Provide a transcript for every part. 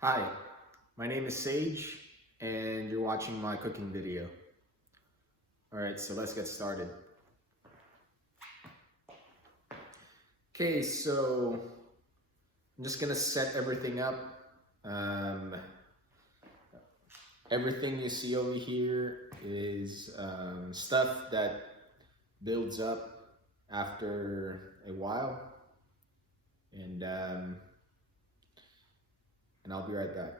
Hi, my name is Sage, and you're watching my cooking video. Alright, so let's get started. Okay, so I'm just gonna set everything up. Everything you see over here is stuff that builds up after a while, and I'll be right back.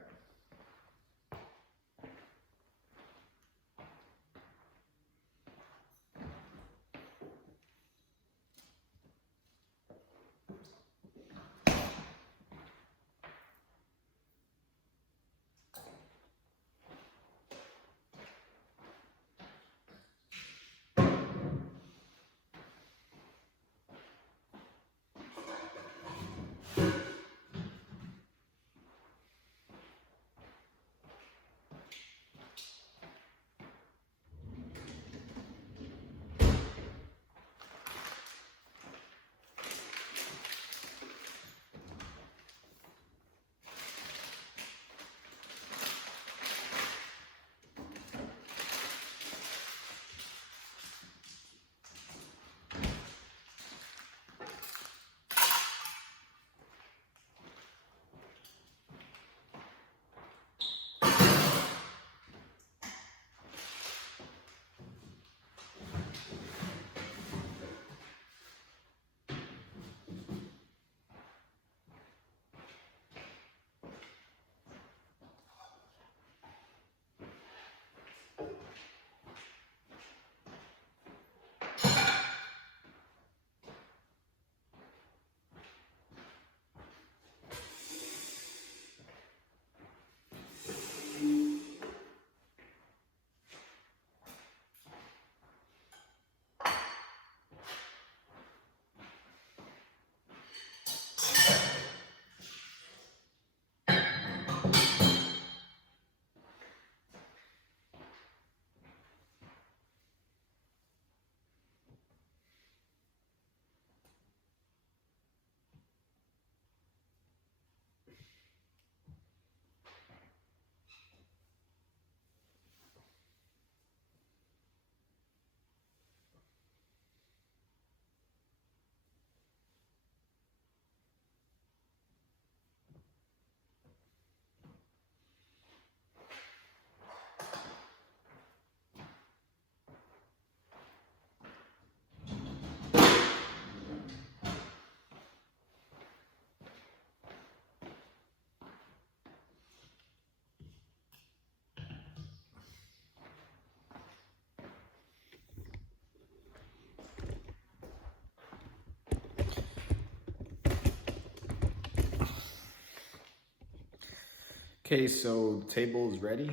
Okay, so the table is ready.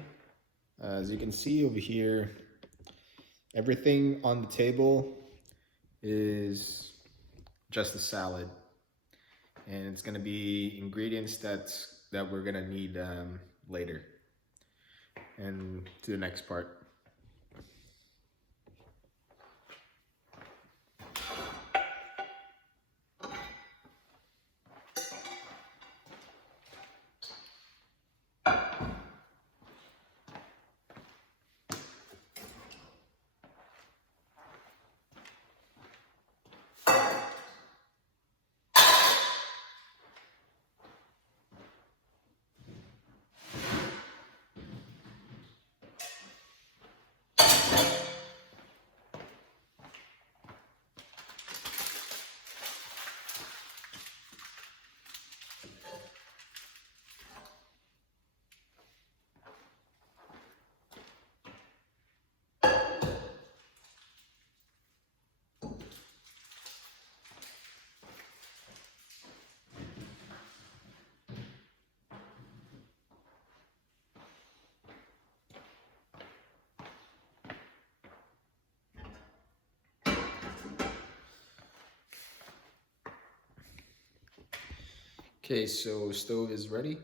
As you can see over here, everything on the table is just a salad, and it's gonna be ingredients that we're gonna need later. And to the next part. Okay, so stove is ready.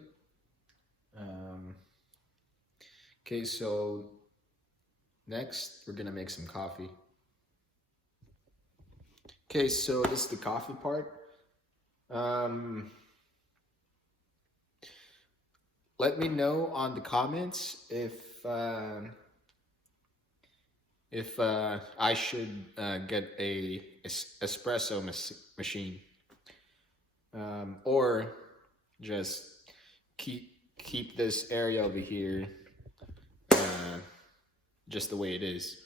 Okay, so next we're gonna make some coffee. Okay, so this is the coffee part. Um, let me know on the comments if I should get a espresso machine, or just keep this area over here uh, just the way it is.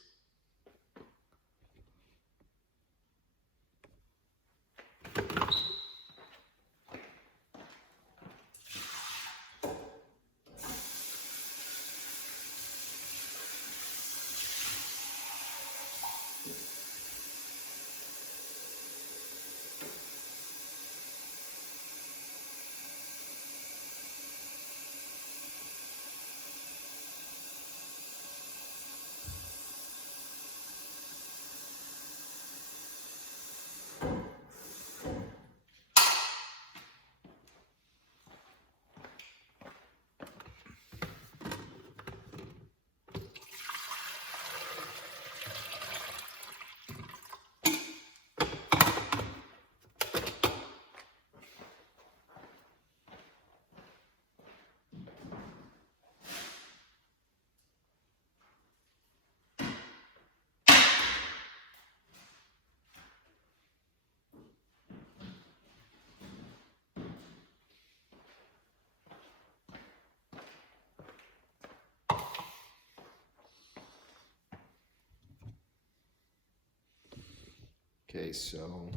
Okay, so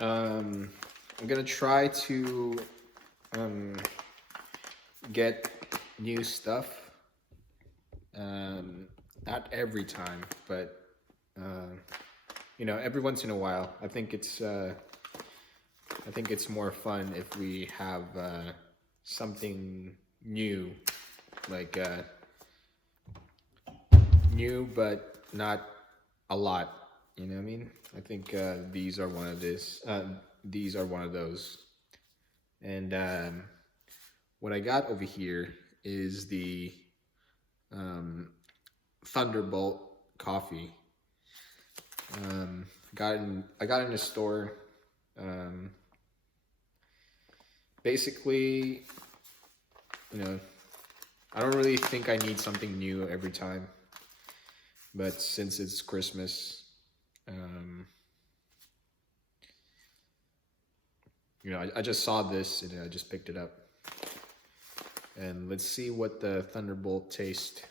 I'm gonna try to get new stuff. Not every time, but you know, every once in a while. I think it's more fun if we have something new, like new but not a lot. You know what I mean? I think these are one of this. These are one of those. And what I got over here is the Thunderbolt coffee. I got in a store. Basically, you know, I don't really think I need something new every time. But since it's Christmas, you know, I just saw this and I just picked it up. And let's see what the Thunderbolt tastes.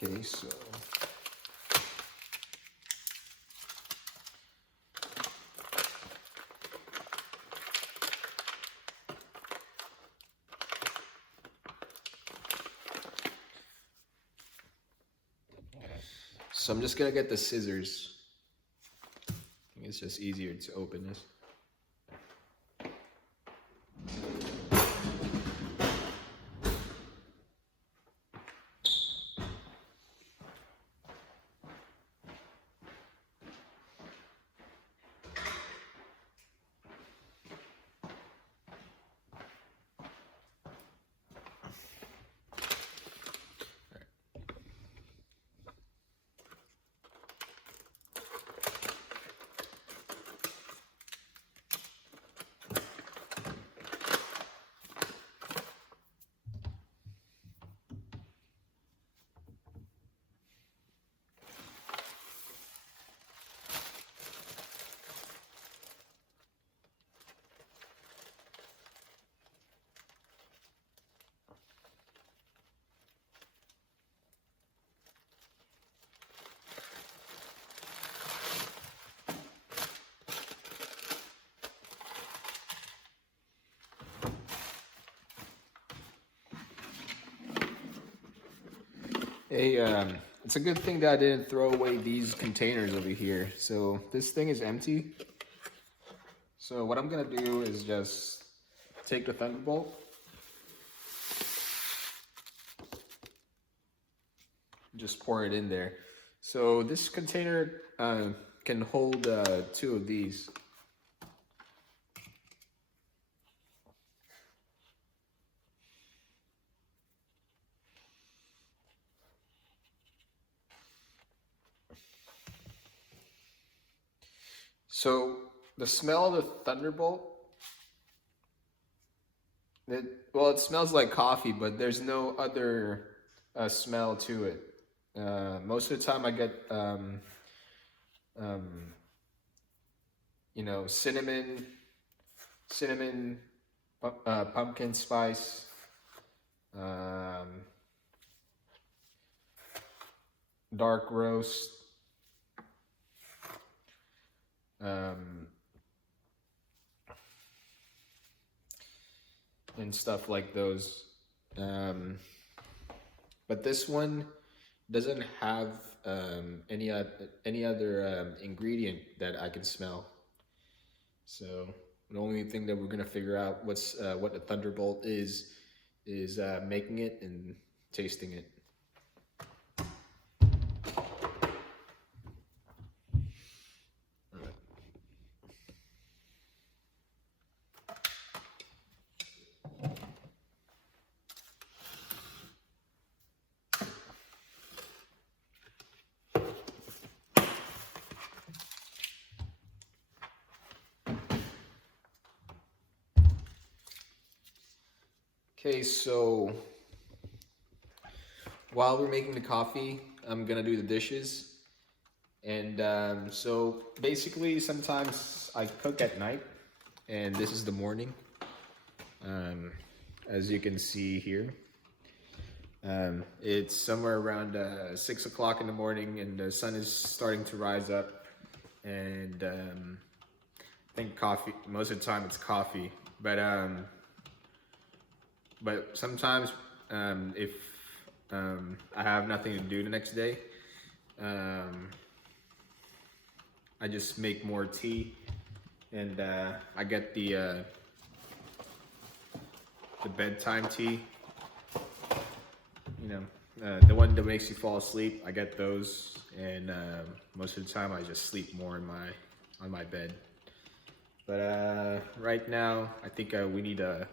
Okay, so I'm just gonna get the scissors. I think it's just easier to open this. Hey, it's a good thing that I didn't throw away these containers over here. So this thing is empty. So what I'm gonna do is just take the Thunderbolt, just pour it in there. So this container can hold 2 of these. So the smell of the Thunderbolt, it smells like coffee, but there's no other smell to it. Most of the time I get, you know, cinnamon, pumpkin spice, dark roast, and stuff like those. But this one doesn't have any other ingredient that I can smell. So the only thing that we're gonna figure out what the Thunderbolt is making it and tasting it. Okay, so while we're making the coffee, I'm gonna do the dishes. And so basically sometimes I cook at night, and this is the morning. As you can see here, it's somewhere around 6 o'clock in the morning, and the sun is starting to rise up. And I think coffee, most of the time it's coffee, but sometimes if I have nothing to do the next day, I just make more tea, and I get the bedtime tea. You know, the one that makes you fall asleep. I get those, and most of the time I just sleep more on my bed. But right now, I think we need a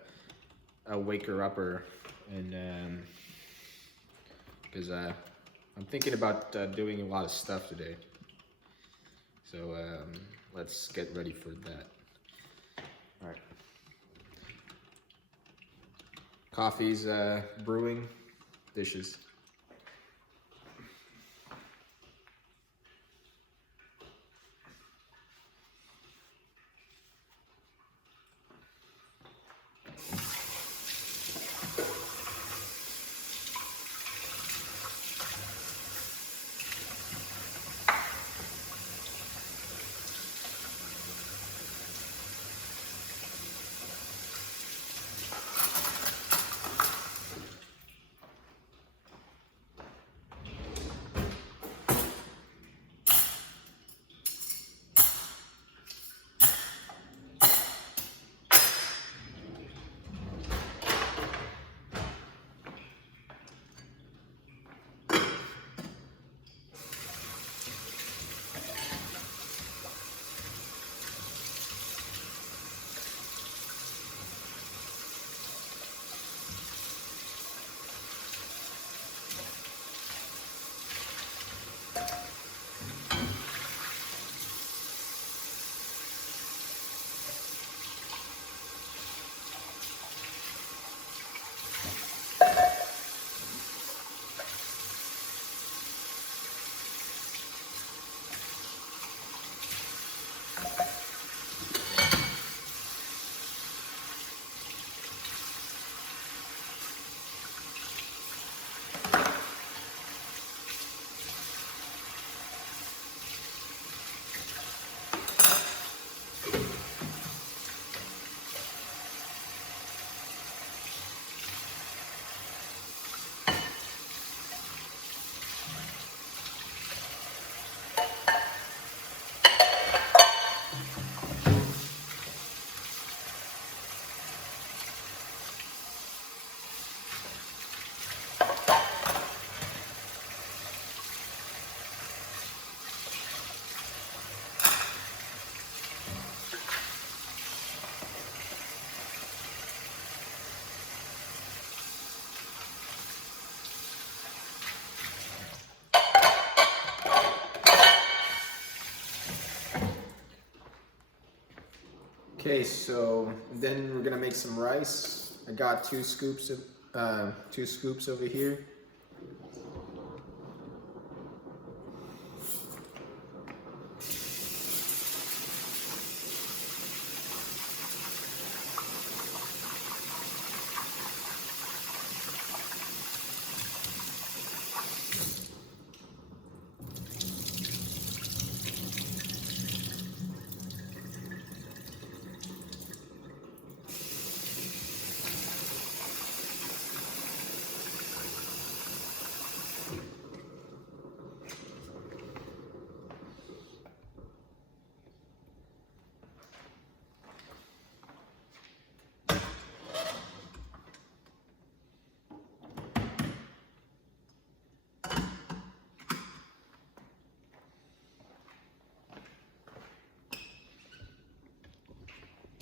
waker upper, and because I'm thinking about doing a lot of stuff today. So let's get ready for that. All right. Coffee's brewing. Dishes. Okay, so then we're gonna make some rice. I got two scoops over here.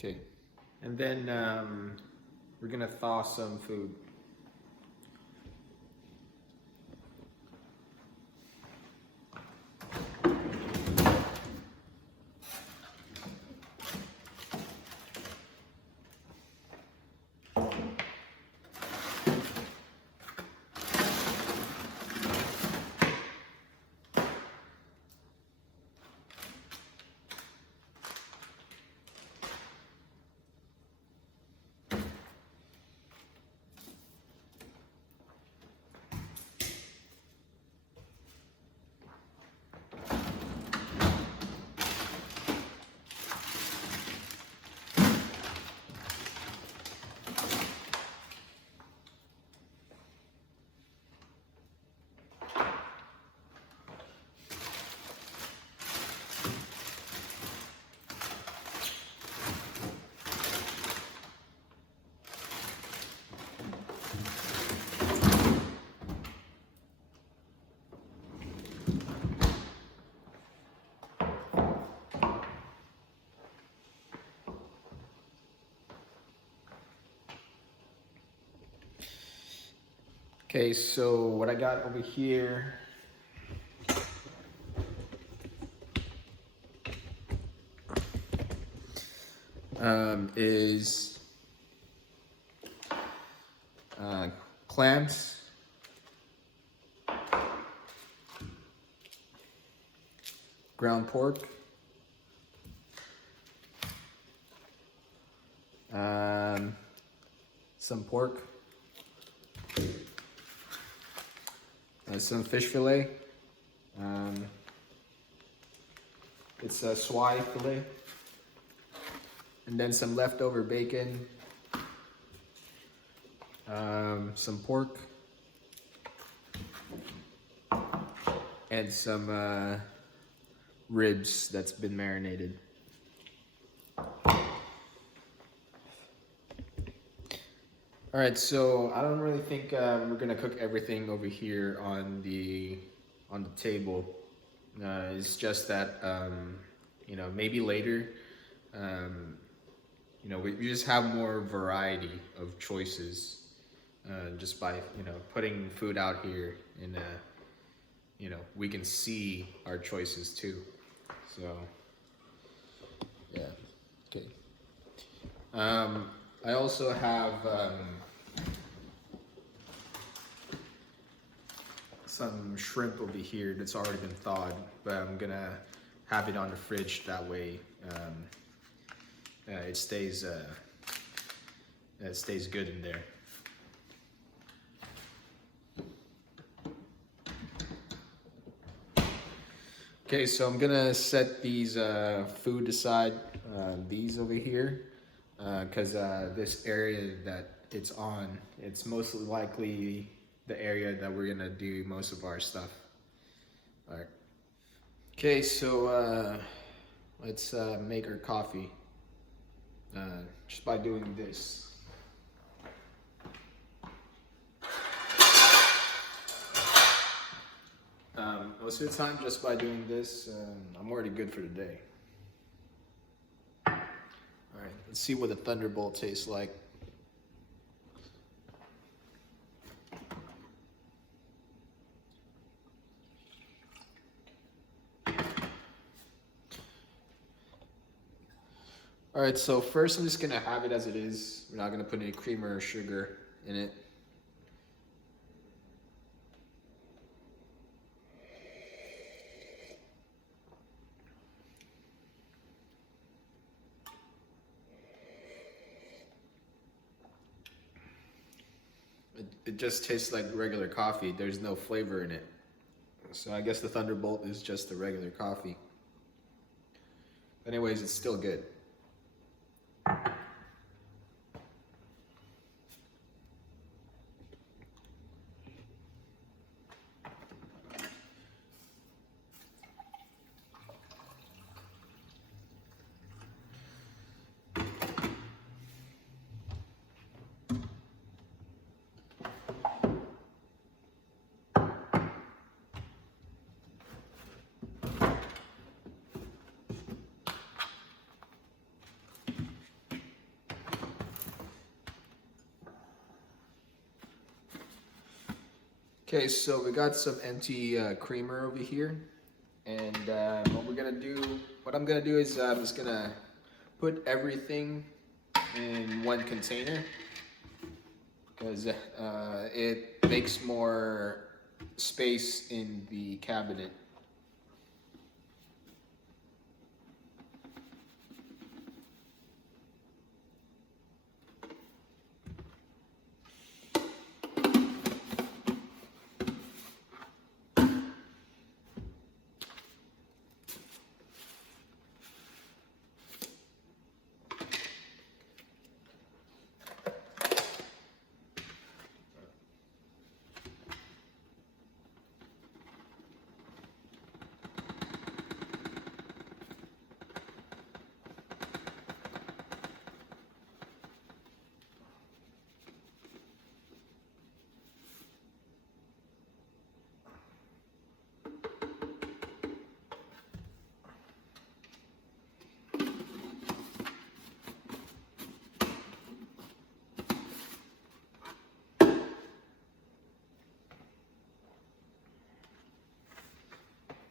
Okay, and then we're gonna thaw some food. Okay, so what I got over here is clams, ground pork, some pork, some fish fillet. It's a swai fillet, and then some leftover bacon, some pork, and some ribs that's been marinated. All right, so I don't really think we're gonna cook everything over here on the table. It's just that you know, maybe later, you know, we just have more variety of choices just by, you know, putting food out here, and you know, we can see our choices too. So yeah, okay. I also have some shrimp over here that's already been thawed, but I'm gonna have it on the fridge, that way it stays good in there. Okay, so I'm gonna set these food aside, these over here, because this area that it's on, it's most likely the area that we're gonna do most of our stuff. All right. Okay, so let's make our coffee just by doing this. Most of the time, just by doing this, I'm already good for the day. All right, let's see what a Thunderbolt tastes like. All right, so first I'm just gonna have it as it is. We're not gonna put any creamer or sugar in it. It just tastes like regular coffee. There's no flavor in it. So I guess the Thunderbolt is just the regular coffee. Anyways, it's still good. Okay, so we got some empty creamer over here, and what I'm gonna do is I'm just gonna put everything in one container because it makes more space in the cabinet.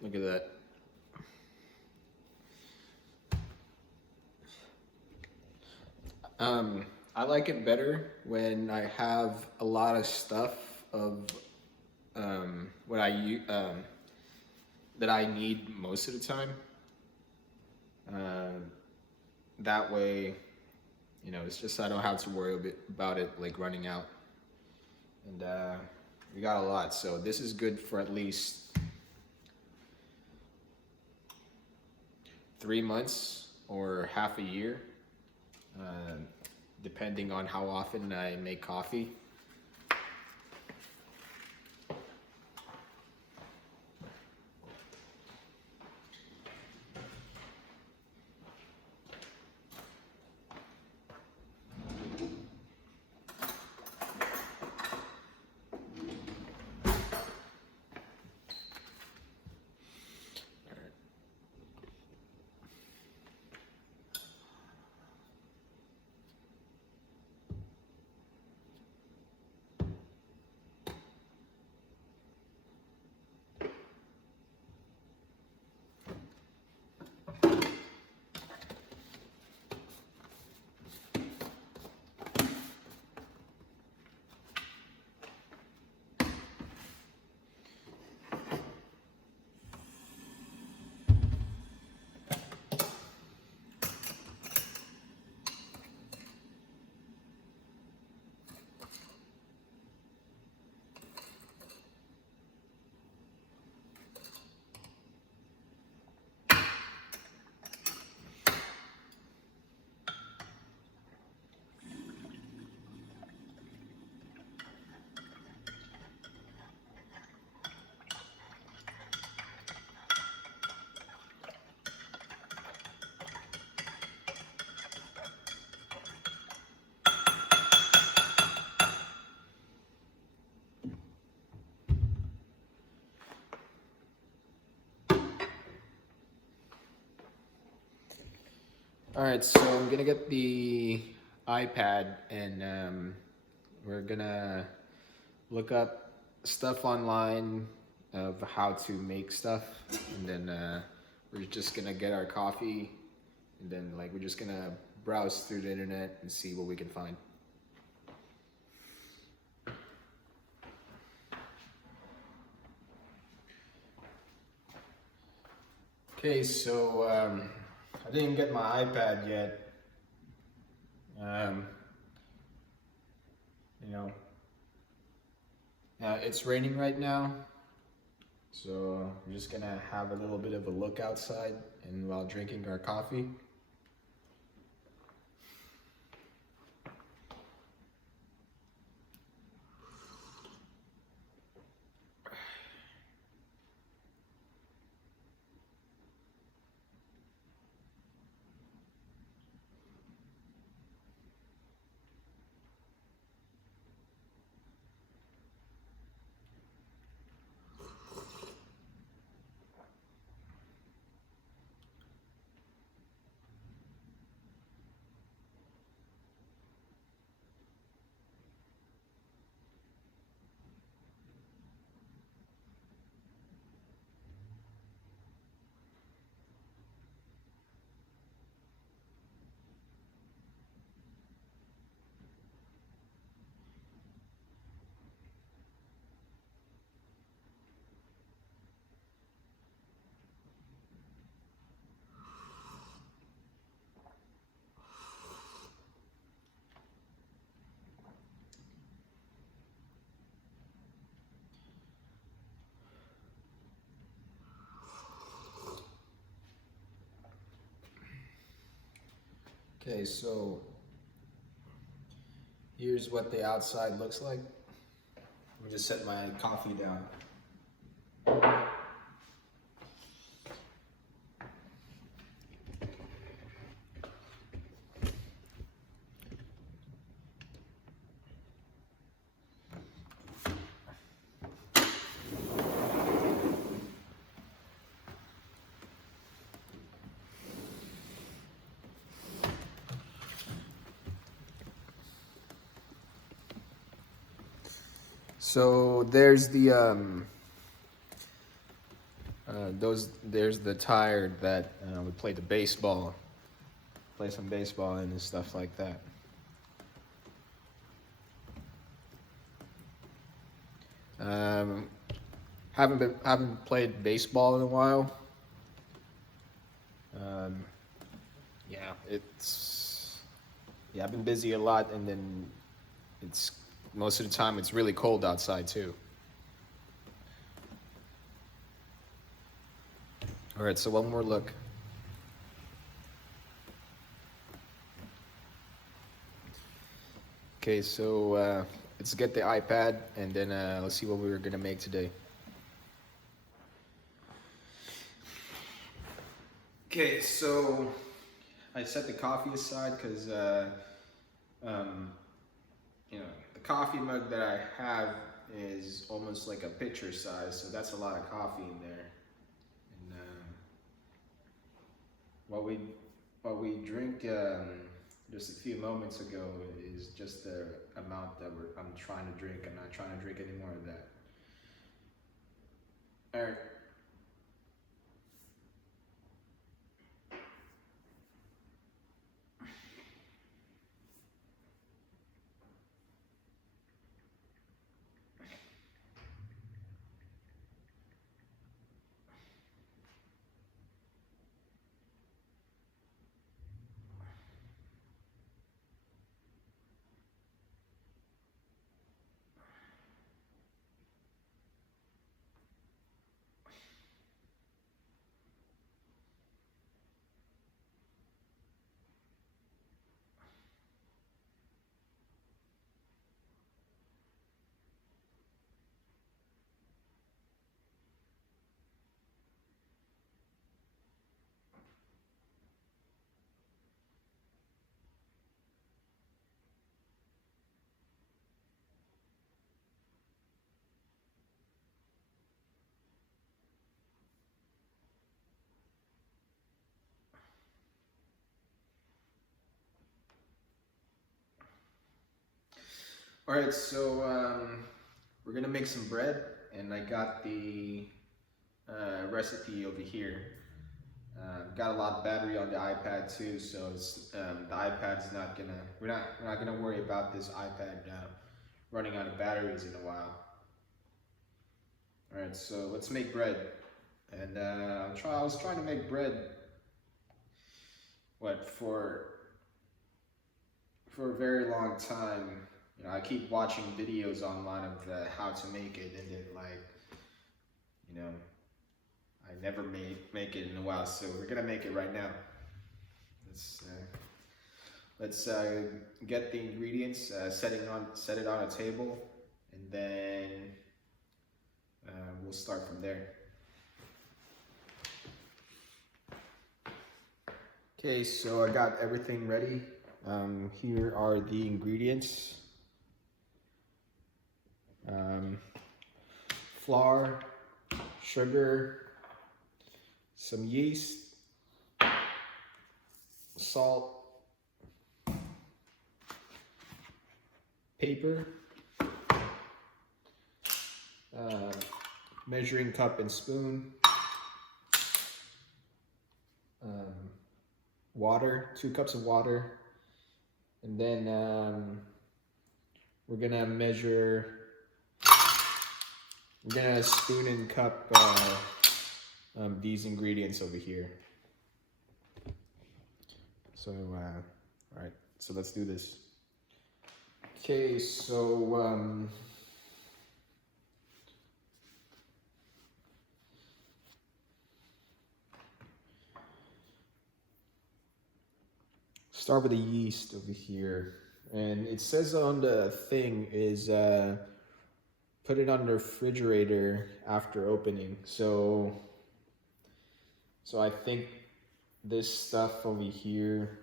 Look at that. I like it better when I have a lot of stuff of what that I need most of the time. That way, it's just I don't have to worry about it like running out. And we got a lot, so this is good for at least 3 months or half a year, depending on how often I make coffee. All right, so I'm gonna get the iPad and we're gonna look up stuff online of how to make stuff, and then we're just gonna get our coffee, and then like we're just gonna browse through the internet and see what we can find. Okay, so I didn't get my iPad yet. You know, it's raining right now, so we're just gonna have a little bit of a look outside and while drinking our coffee. Okay, so here's what the outside looks like. Let me just set my coffee down. So there's the there's the tire that we play play some baseball in and stuff like that. Haven't played baseball in a while. I've been busy a lot, and then most of the time it's really cold outside too. All right, so one more look. Okay, so let's get the iPad and then let's see what we were gonna make today. Okay, so I set the coffee aside because the coffee mug that I have is almost like a pitcher size, so that's a lot of coffee in there. And what we drink just a few moments ago is just the amount that I'm trying to drink. I'm not trying to drink any more of that. All right. All right, so we're gonna make some bread, and I got the recipe over here. Got a lot of battery on the iPad too, so it's the iPad's not gonna. We're not gonna worry about this iPad running out of batteries in a while. All right, so let's make bread, and I was trying to make bread. What for a very long time. You know, I keep watching videos online of how to make it, and then you know, I never make it in a while. So we're gonna make it right now. Let's get the ingredients, set it on a table, and then we'll start from there. Okay, so I got everything ready. Here are the ingredients. Flour, sugar, some yeast, salt, paper, measuring cup and spoon, water, 2 cups of water, and then we're gonna spoon and cup these ingredients over here. So, all right, so let's do this. Okay, so start with the yeast over here, and it says on the thing is put it on the refrigerator after opening. So I think this stuff over here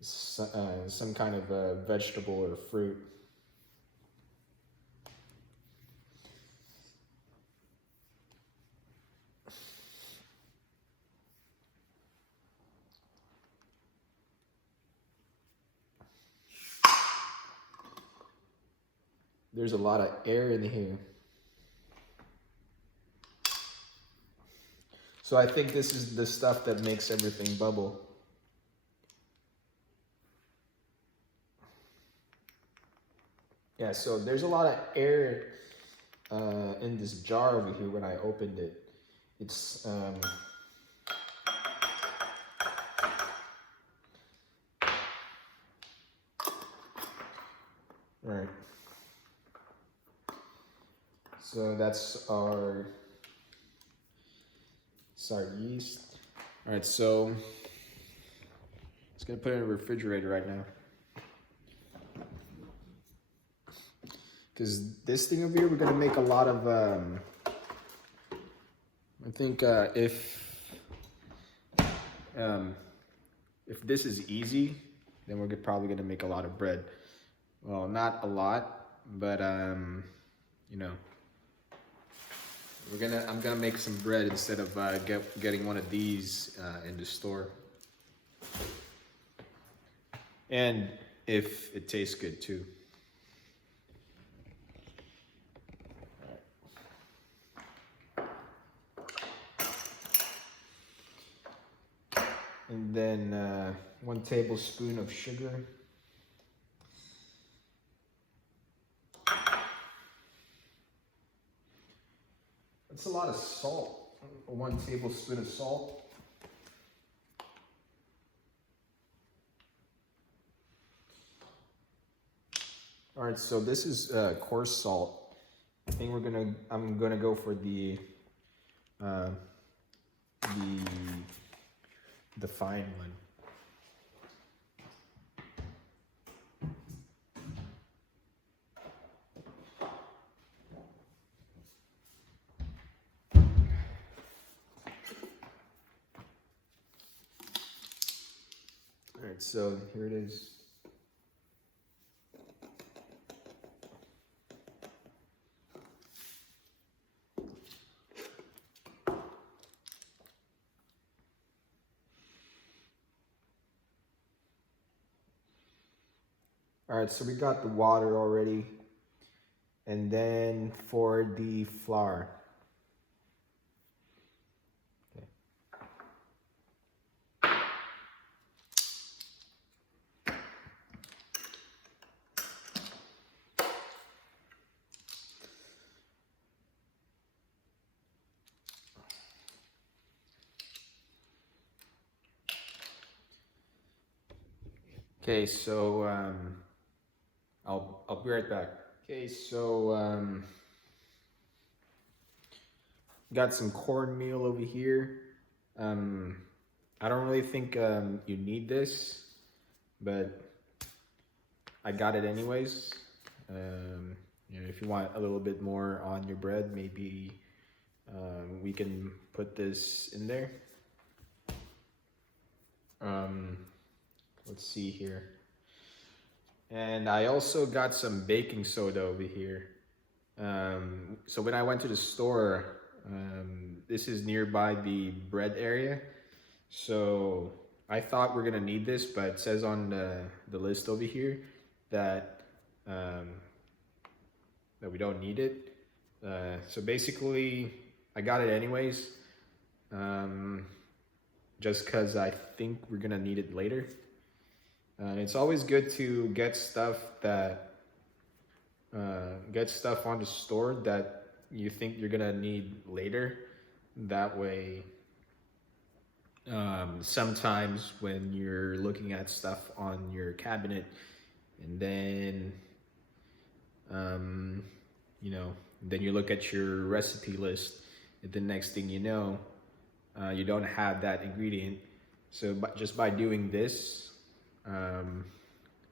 is some kind of a vegetable or fruit. There's a lot of air in here. So I think this is the stuff that makes everything bubble. Yeah, so there's a lot of air in this jar over here when I opened it. It's all right. So that's our yeast. All right, so it's gonna put it in the refrigerator right now. Because this thing over here, we're gonna make a lot of, I think if this is easy, then we're probably gonna make a lot of bread. Well, not a lot, but you know, I'm gonna make some bread instead of getting one of these in the store. And if it tastes good too. And then 1 tablespoon of sugar. That's a lot of salt. 1 tablespoon of salt. All right, so this is coarse salt. I think I'm gonna go for the fine one. All right, so here it is. All right, so we got the water already. And then for the flour. Okay. Okay, so I'll be right back. Okay, so got some cornmeal over here. Um, I don't really think you need this, but I got it anyways. If you want a little bit more on your bread, maybe we can put this in there. Let's see here. And I also got some baking soda over here. So when I went to the store, this is nearby the bread area. So I thought we're gonna need this, but it says on the list over here that that we don't need it. So basically, I got it anyways, just because I think we're gonna need it later. It's always good to get stuff on the store that you think you're gonna need later. That way, sometimes when you're looking at stuff on your cabinet, and then then you look at your recipe list, and the next thing you know, you don't have that ingredient. So just by doing this,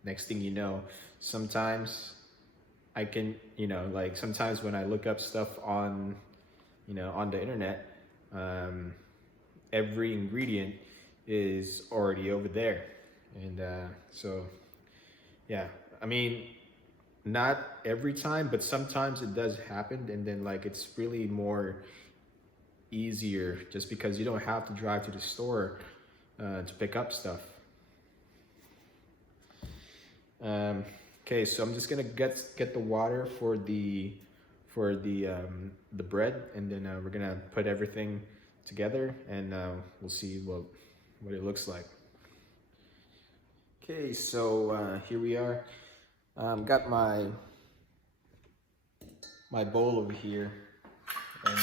next thing you know, sometimes I can, like sometimes when I look up stuff on the internet, every ingredient is already over there. And so yeah, I mean, not every time, but sometimes it does happen, and then like it's really more easier just because you don't have to drive to the store to pick up stuff. Okay, so I'm just gonna get the water for the bread, and then we're gonna put everything together, and we'll see what it looks like. Okay, so here we are. Got my bowl over here, and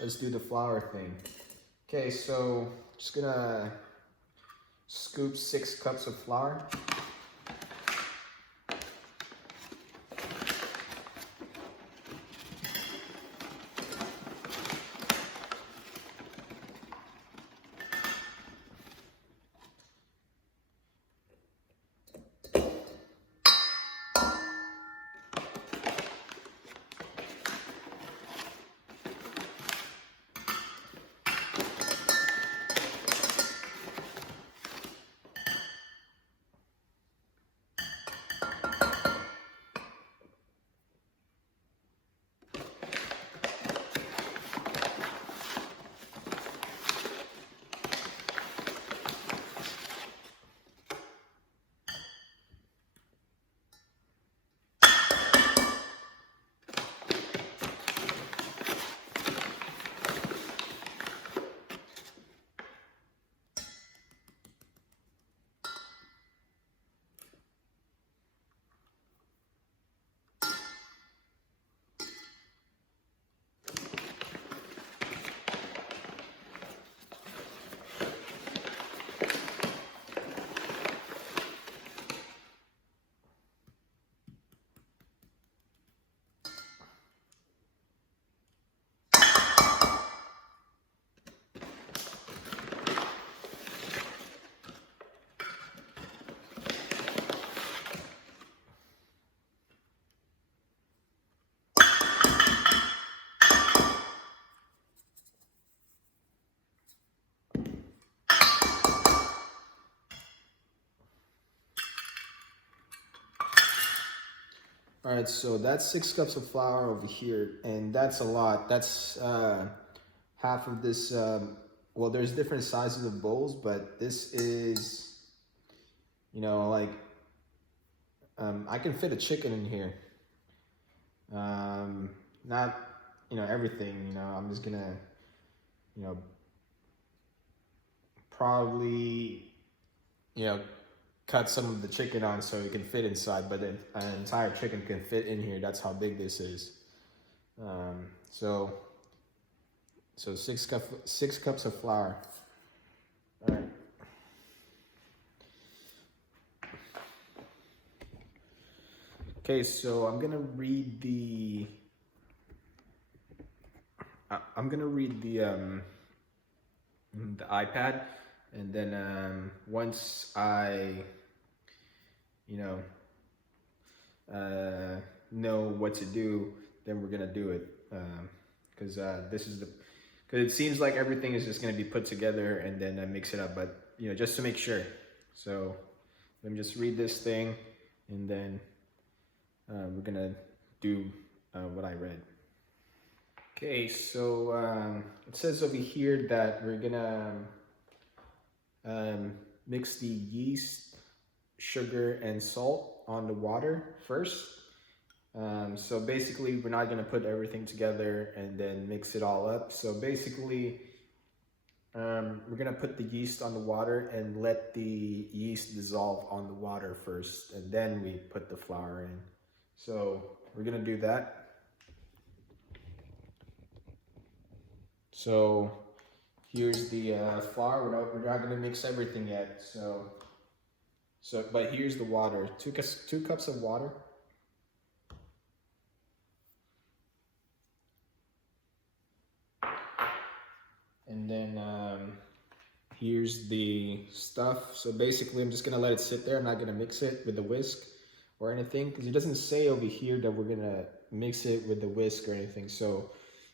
let's do the flour thing. Okay, so just gonna scoop 6 cups of flour. All right, so that's 6 cups of flour over here, and that's a lot. That's half of this. Well, there's different sizes of bowls, but this is, like I can fit a chicken in here. Not, everything. I'm just gonna, probably, cut some of the chicken on so it can fit inside, but an entire chicken can fit in here. That's how big this is. So 6 cups of flour. All right. Okay, so I'm gonna read the the iPad, and then once I you know what to do, then we're gonna do it. Because this is the because it seems like everything is just gonna be put together and then mix it up, but just to make sure. So let me just read this thing, and then we're gonna do what I read. Okay, so it says over here that we're gonna mix the yeast, sugar, and salt on the water first. So basically, we're not gonna put everything together and then mix it all up. So basically, we're gonna put the yeast on the water and let the yeast dissolve on the water first, and then we put the flour in. So we're gonna do that. So here's the flour. We're not gonna mix everything yet. But here's the water. Two cups of water. And then here's the stuff. So basically, I'm just gonna let it sit there. I'm not gonna mix it with the whisk or anything, because it doesn't say over here that we're gonna mix it with the whisk or anything. So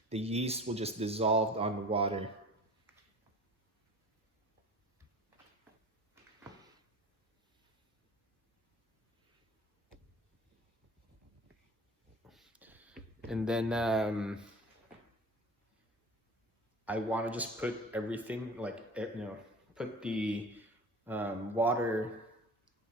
the yeast will just dissolve on the water. And then I want to just put everything, like, put the water,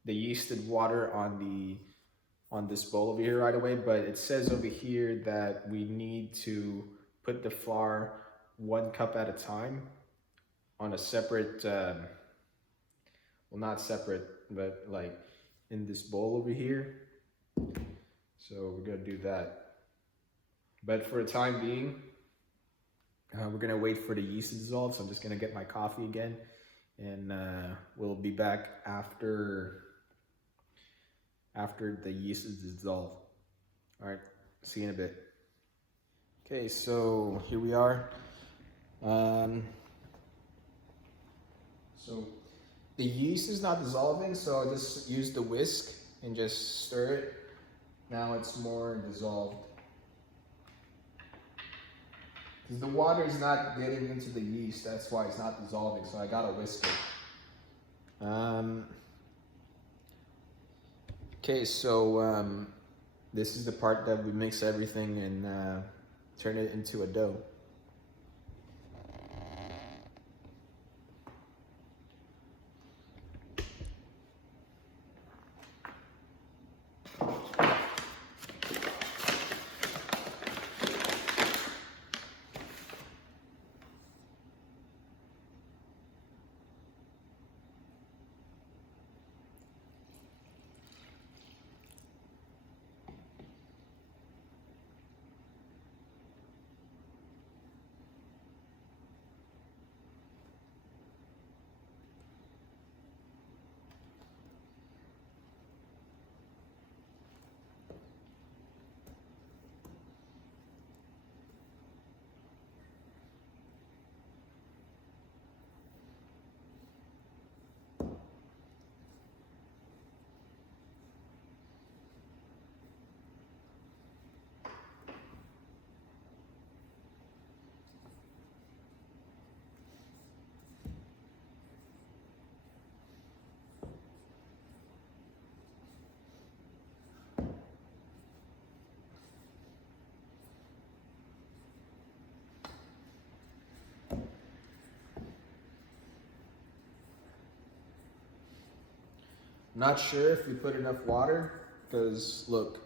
the yeasted water on this bowl over here right away. But it says over here that we need to put the flour 1 cup at a time on a separate, well, not separate, but like in this bowl over here. So we're gonna do that. But for the time being, we're gonna wait for the yeast to dissolve. So I'm just gonna get my coffee again, and we'll be back after the yeast is dissolved. All right, see you in a bit. Okay, so here we are. So the yeast is not dissolving, so I'll just use the whisk and just stir it. Now it's more dissolved. Because the water is not getting into the yeast, that's why it's not dissolving, so I gotta whisk it. Okay, so this is the part that we mix everything and turn it into a dough. Not sure if we put enough water, because look.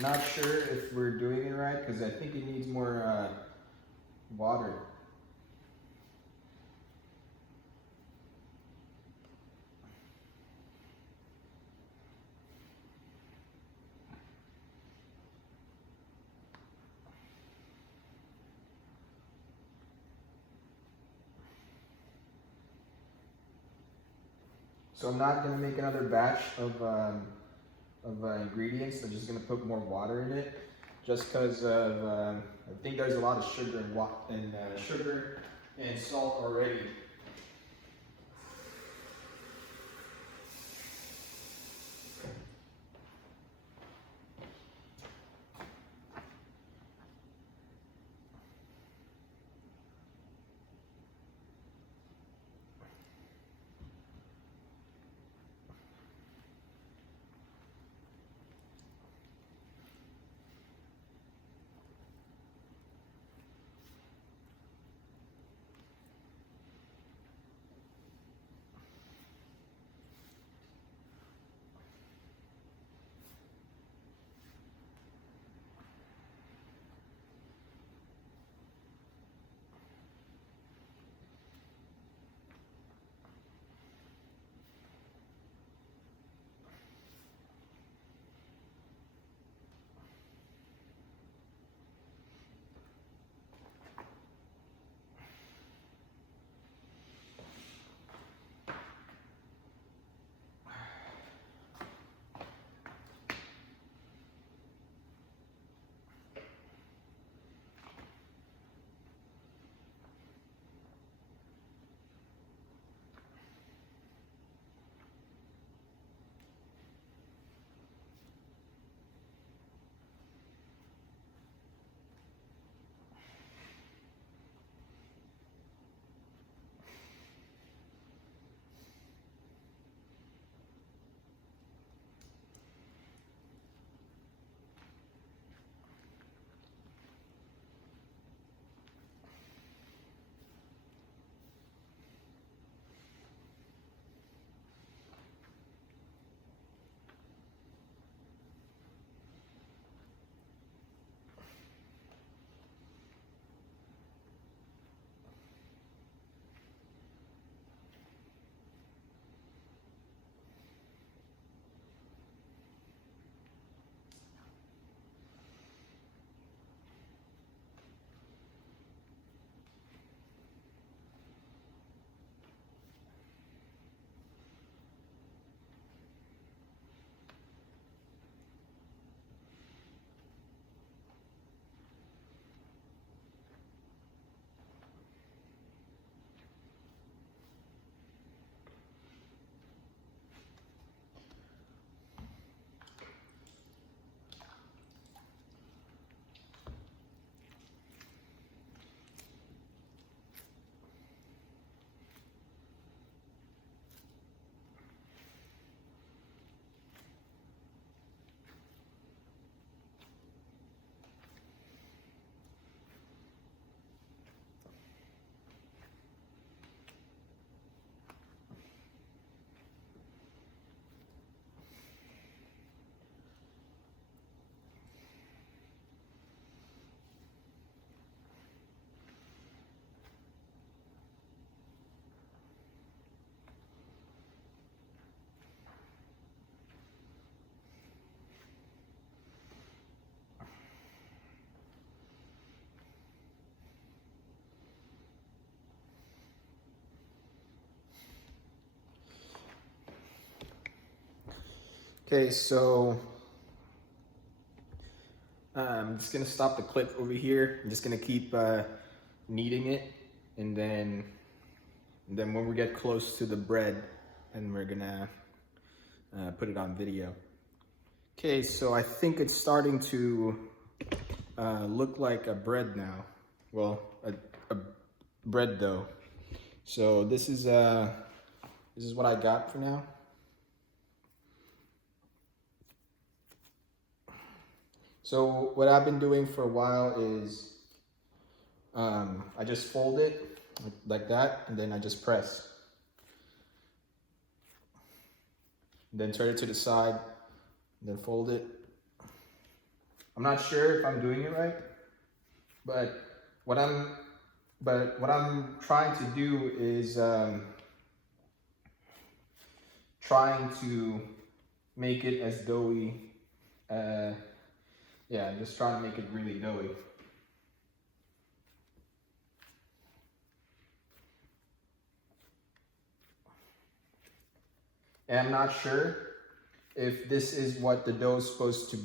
Not sure if we're doing it right because I think it needs more water. So I'm not gonna make another batch of ingredients. I'm just gonna put more water in it, just because of I think there's a lot of sugar and sugar and salt already. Okay, so I'm just gonna stop the clip over here. I'm just gonna keep kneading it, and then when we get close to the bread, then we're gonna put it on video. Okay, so I think it's starting to look like a bread now. Well, a bread dough. So this is what I got for now. So what I've been doing for a while is I just fold it like that, and then I just press. And then turn it to the side, and then fold it. I'm not sure if I'm doing it right, but what I'm trying to do is trying to make it as doughy. Yeah, I'm just trying to make it really doughy. And I'm not sure if this is what the dough is supposed to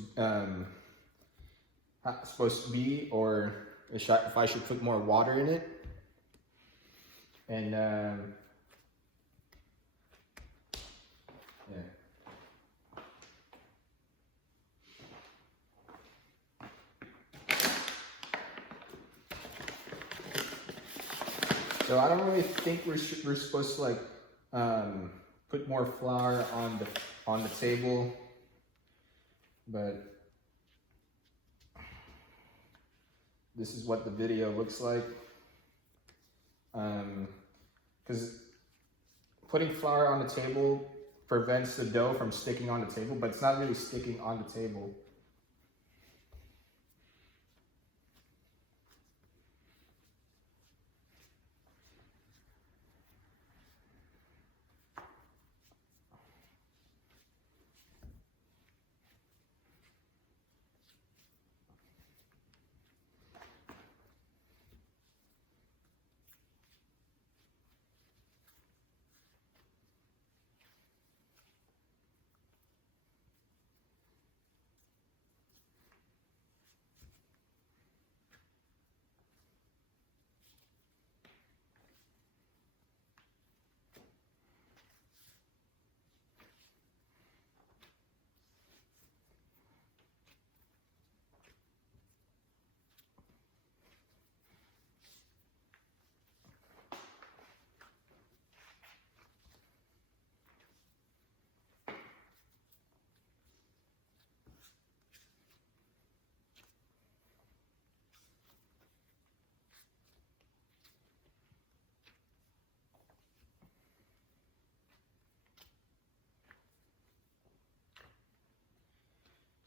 be, or if I should put more water in it. And yeah. So I don't really think we're supposed to like put more flour on the table, but this is what the video looks like. Because putting flour on the table prevents the dough from sticking on the table, but it's not really sticking on the table.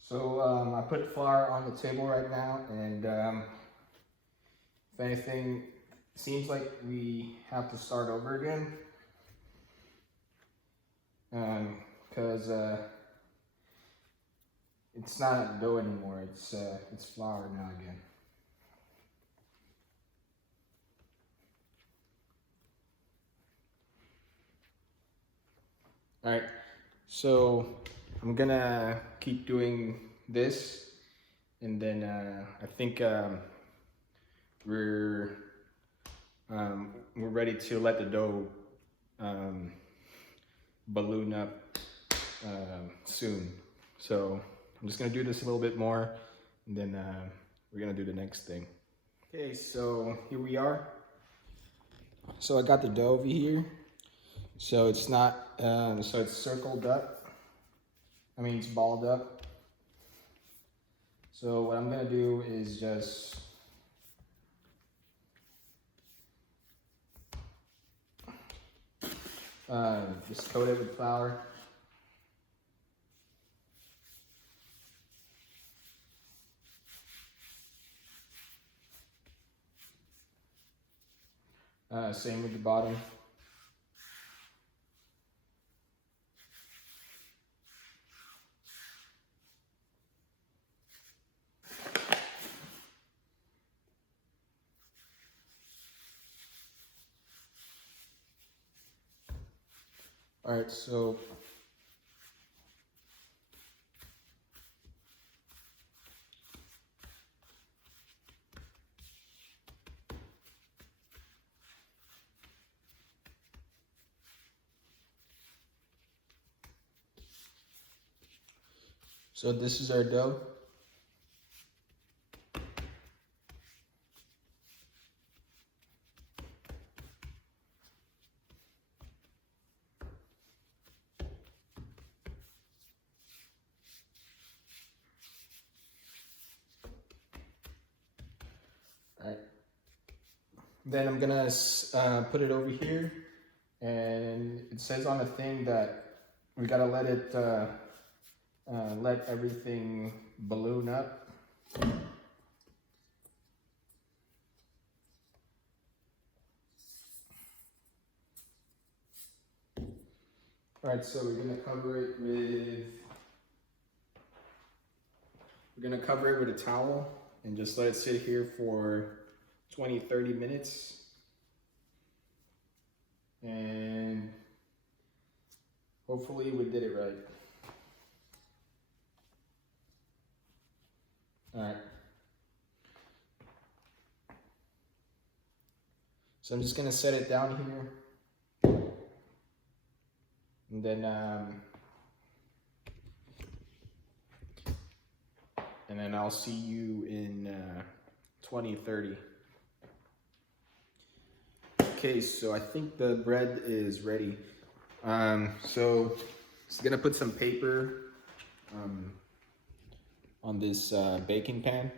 So I put flour on the table right now, and if anything, it seems like we have to start over again, because it's not dough anymore. It's flour now again. All right, so I'm gonna keep doing this, and then I think we're ready to let the dough balloon up soon. So I'm just gonna do this a little bit more, and then we're gonna do the next thing. Okay, so here we are. So I got the dough over here. So it's not, so it's circled up. I mean, it's balled up. So what I'm gonna do is just coat it with flour. Same with the bottom. All right, so this is our dough. All right. Then I'm gonna put it over here, and it says on the thing that we gotta let it let everything balloon up. All right, so we're gonna cover it with a towel and just let it sit here for 20-30 minutes. And hopefully we did it right. All right. So I'm just gonna set it down here. And then I'll see you in 20-30. Okay, so I think the bread is ready. So just gonna put some paper on this baking pan.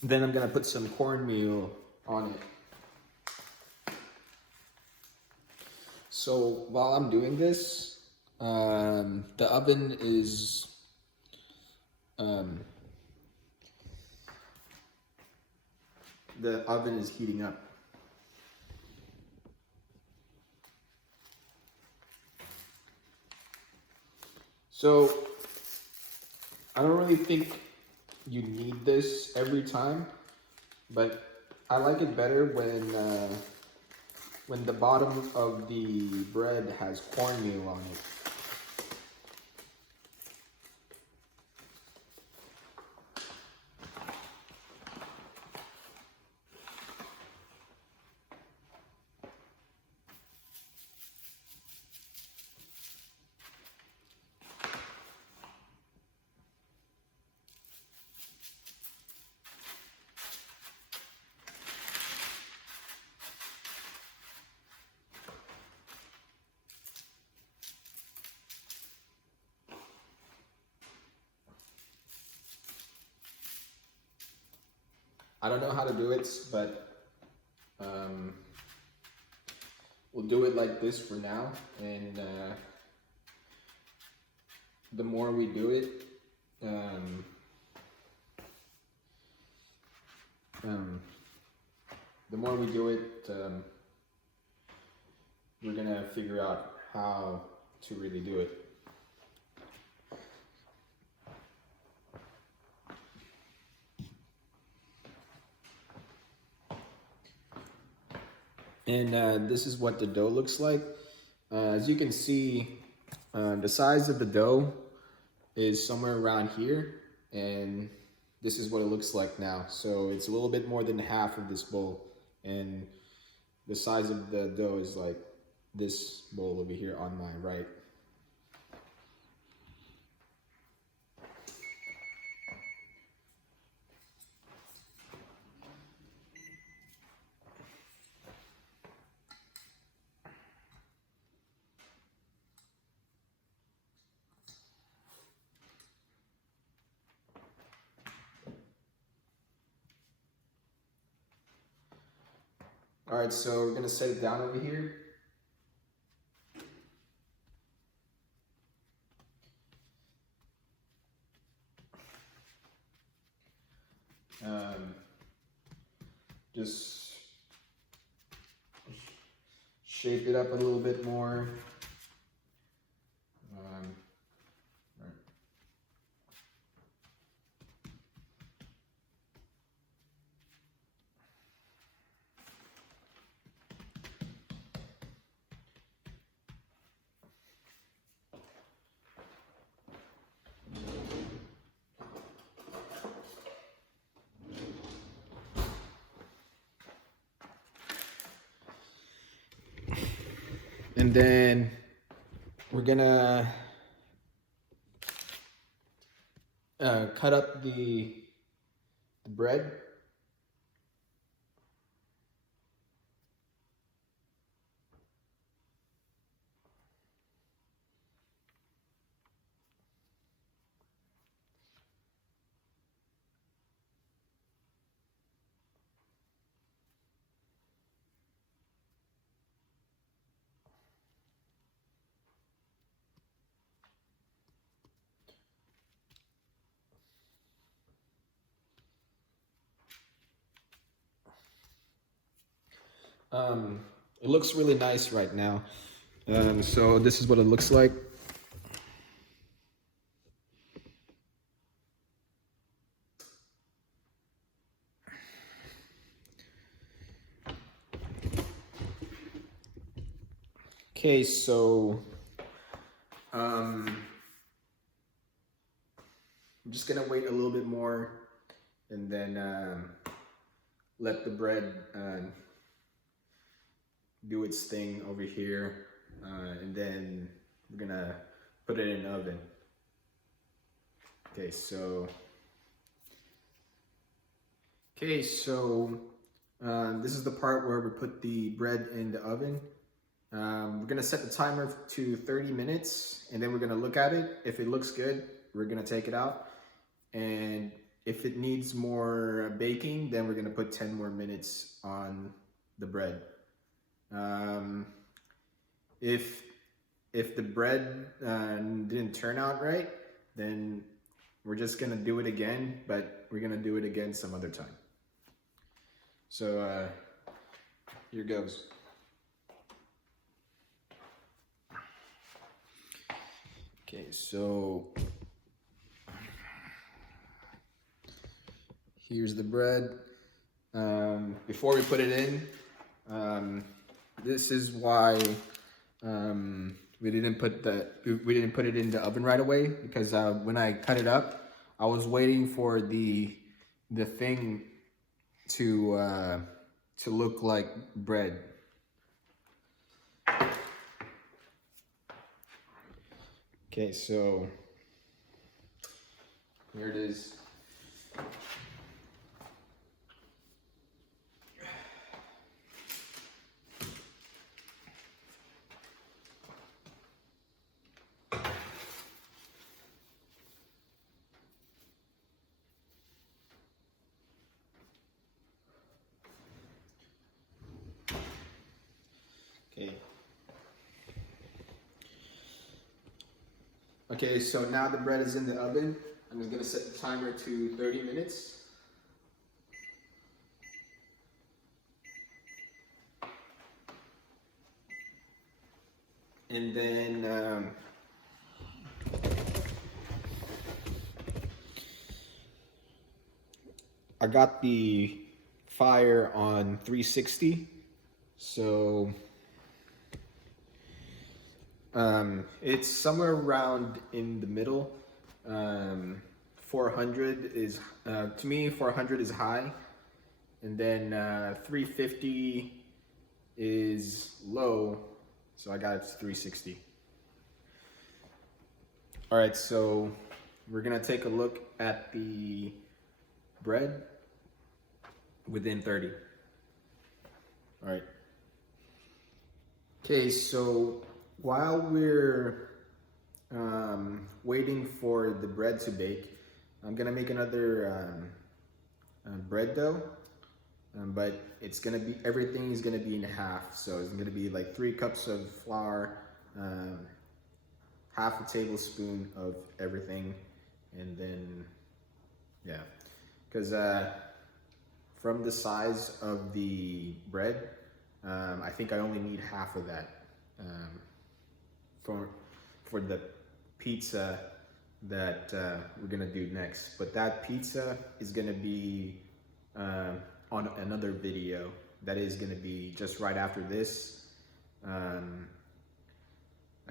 Then I'm gonna put some cornmeal on it. So while I'm doing this, the oven is heating up. So I don't really think you need this every time, but I like it better when the bottom of the bread has cornmeal on it. I don't know how to do it, but we'll do it like this for now. And the more we do it, we're gonna figure out how to really do it. And this is what the dough looks like. As you can see, the size of the dough is somewhere around here, and this is what it looks like now. So it's a little bit more than half of this bowl, and the size of the dough is like this bowl over here on my right. All right, so we're gonna set it down over here. Just shape it up a little bit more. Right. And then we're gonna cut up the bread. It looks really nice right now. So this is what it looks like. Okay, so I'm just gonna wait a little bit more and then let the bread do its thing over here, and then we're gonna put it in the oven. Okay, so this is the part where we put the bread in the oven. We're gonna set the timer to 30 minutes and then we're gonna look at it. If it looks good, we're gonna take it out. And if it needs more baking, then we're gonna put 10 more minutes on the bread. If the bread didn't turn out right, then we're just gonna do it again, but we're gonna do it again some other time. So here goes. Okay, so here's the bread. Before we put it in, this is why we didn't put it in the oven right away, because when I cut it up, I was waiting for the thing to look like bread. Okay, so here it is. Okay. Okay, so now the bread is in the oven. I'm just gonna set the timer to 30 minutes. And then I got the fire on 360. So it's somewhere around in the middle. 400 is, to me, 400 is high. And then 350 is low. So I got it to 360. All right, so we're gonna take a look at the bread within 30. All right. Okay, so while we're waiting for the bread to bake, I'm gonna make another bread dough, but it's gonna be, everything is gonna be in half. So it's gonna be like 3 cups of flour, half a tablespoon of everything, and then yeah, because from the size of the bread, I think I only need half of that for the pizza that we're gonna do next. But that pizza is gonna be on another video. That is gonna be just right after this. I'm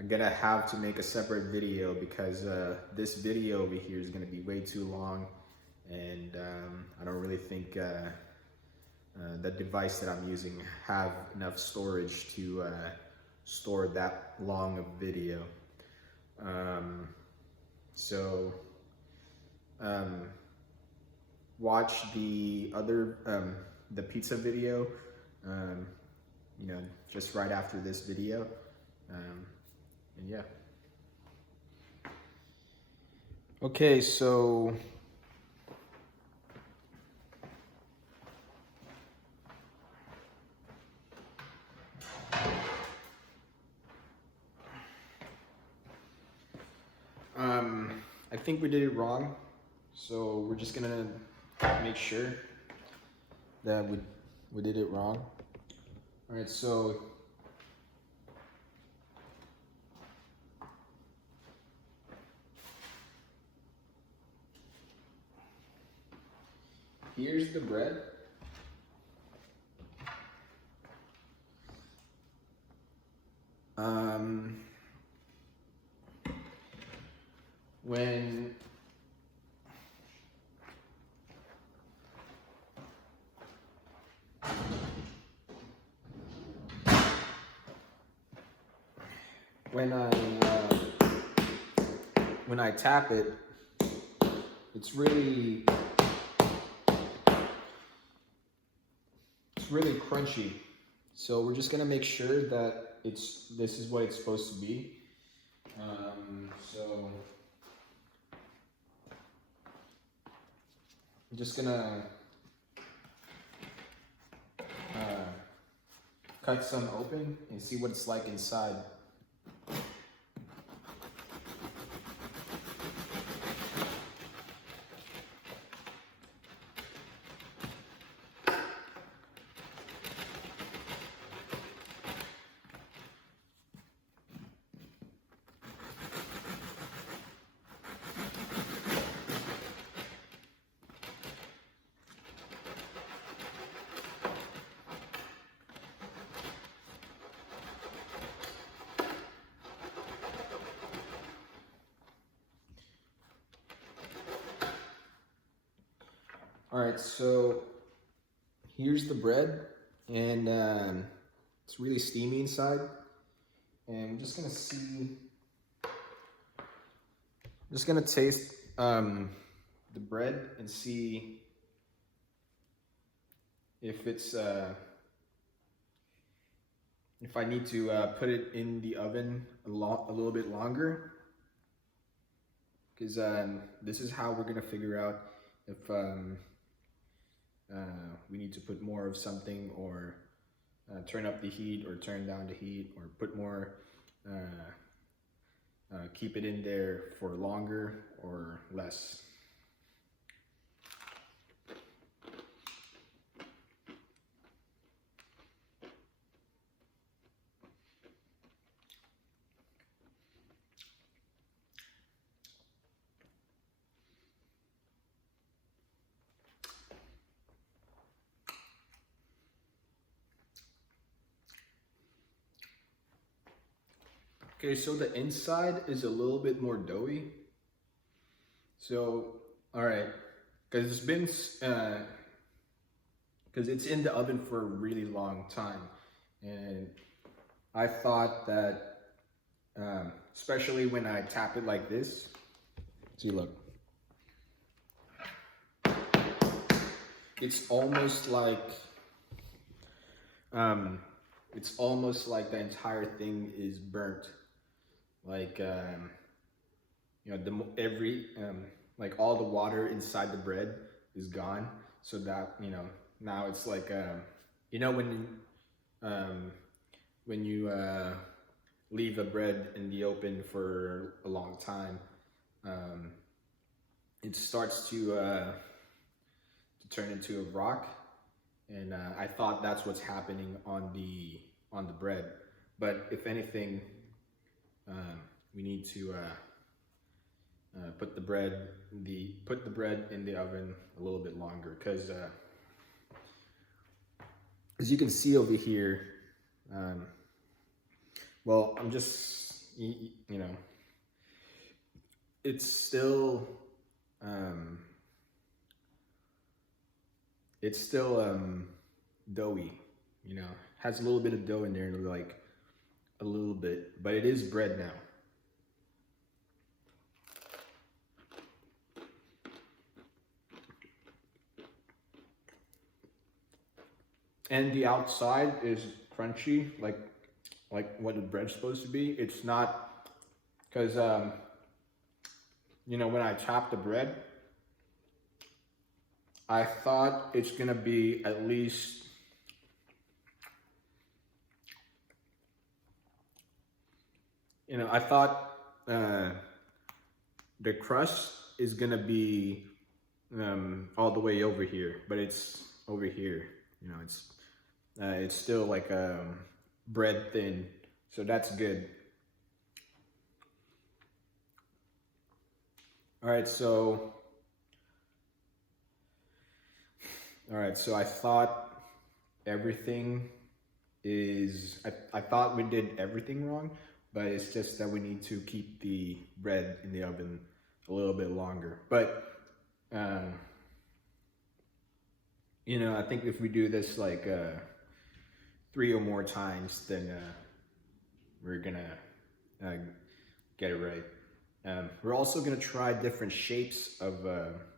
gonna have to make a separate video because this video over here is gonna be way too long, and I don't really think the device that I'm using have enough storage to store that long of video. So watch the other the pizza video, you know, just right after this video, and yeah. Okay, so I think we did it wrong, so we're just gonna make sure that we did it wrong. All right, so here's the bread. When when I tap it, it's really crunchy. So we're just gonna make sure that this is what it's supposed to be. So I'm just gonna cut some open and see what it's like inside. All right, so here's the bread, and it's really steamy inside. And I'm just gonna see, I'm just gonna taste the bread and see if it's if I need to put it in the oven a little bit longer, because this is how we're gonna figure out if we need to put more of something, or turn up the heat or turn down the heat, or put more, keep it in there for longer or less. Okay, so the inside is a little bit more doughy. So, all right, because it's been, because it's in the oven for a really long time, and I thought that, especially when I tap it like this. See, look, it's almost like, the entire thing is burnt. Like, you know, like all the water inside the bread is gone. So that, you know, now it's like, you know, when you leave a bread in the open for a long time, it starts to turn into a rock. And I thought that's what's happening on the bread. But if anything, we need to put the bread in the oven a little bit longer, because as you can see over here, well, I'm just, you know, it's still doughy, you know, has a little bit of dough in there, like a little bit, but it is bread now. And the outside is crunchy, like what the bread's supposed to be. It's not, because you know, when I chop the bread, I thought it's gonna be at least, you know, I thought the crust is gonna be all the way over here, but it's over here. You know, it's still like bread thin, so that's good. All right, so I thought everything is, I thought we did everything wrong, but it's just that we need to keep the bread in the oven a little bit longer. But you know, I think if we do this like 3 or more times, then we're gonna get it right. We're also gonna try different shapes of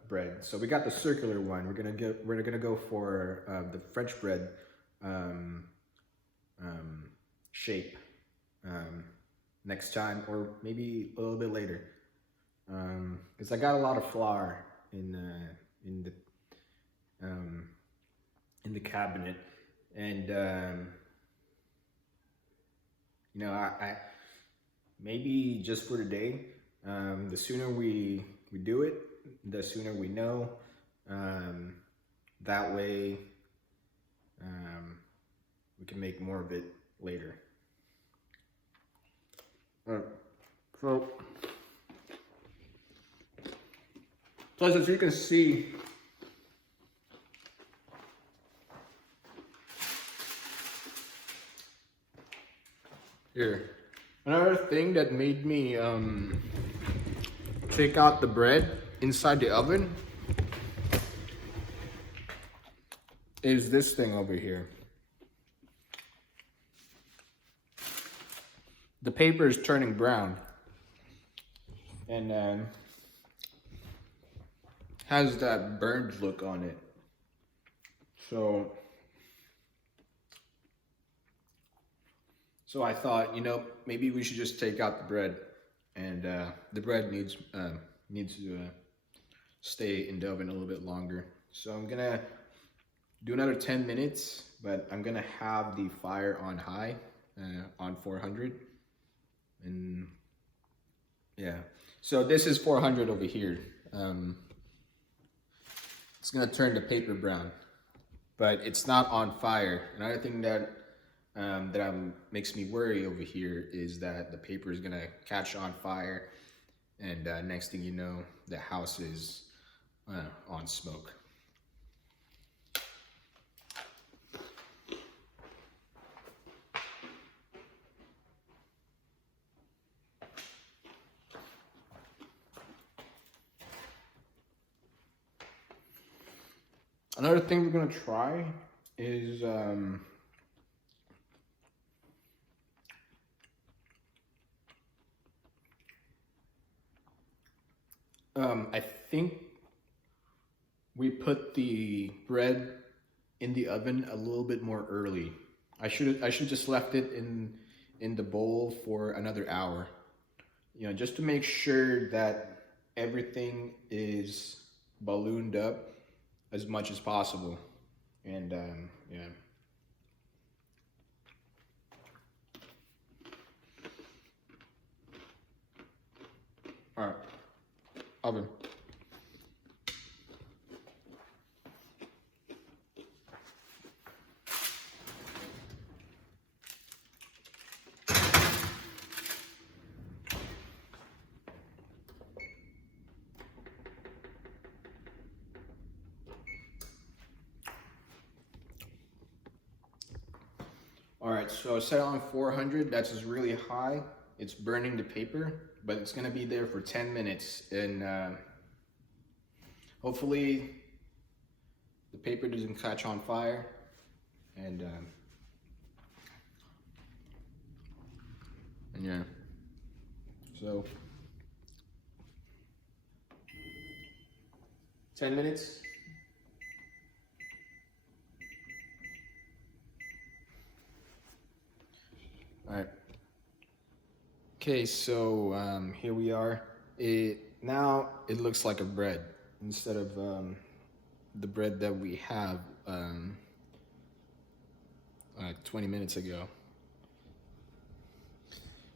bread. So we got the circular one. We're gonna go for the French bread shape next time, or maybe a little bit later, because I got a lot of flour in the cabinet, and you know, I maybe just for today, the sooner we do it, the sooner we know. That way we can make more of it later. So as you can see, here, another thing that made me take out the bread inside the oven is this thing over here. The paper is turning brown, and has that burned look on it. So I thought, you know, maybe we should just take out the bread, and the bread needs to stay in the oven a little bit longer. So I'm gonna do another 10 minutes, but I'm gonna have the fire on high, on 400, and yeah. So this is 400 over here. It's gonna turn the paper brown, but it's not on fire. Another thing that makes me worry over here is that the paper is gonna catch on fire, and next thing you know, the house is on smoke. Another thing we're gonna try is I think we put the bread in the oven a little bit more early. I should just left it in the bowl for another hour. You know, just to make sure that everything is ballooned up as much as possible. And yeah. All right, oven. All right, so I set it on 400. That's just really high. It's burning the paper, but it's gonna be there for 10 minutes, and hopefully the paper doesn't catch on fire. And Yeah. So 10 minutes. All right. Okay, so here we are. Now it looks like a bread instead of the bread that we have like 20 minutes ago.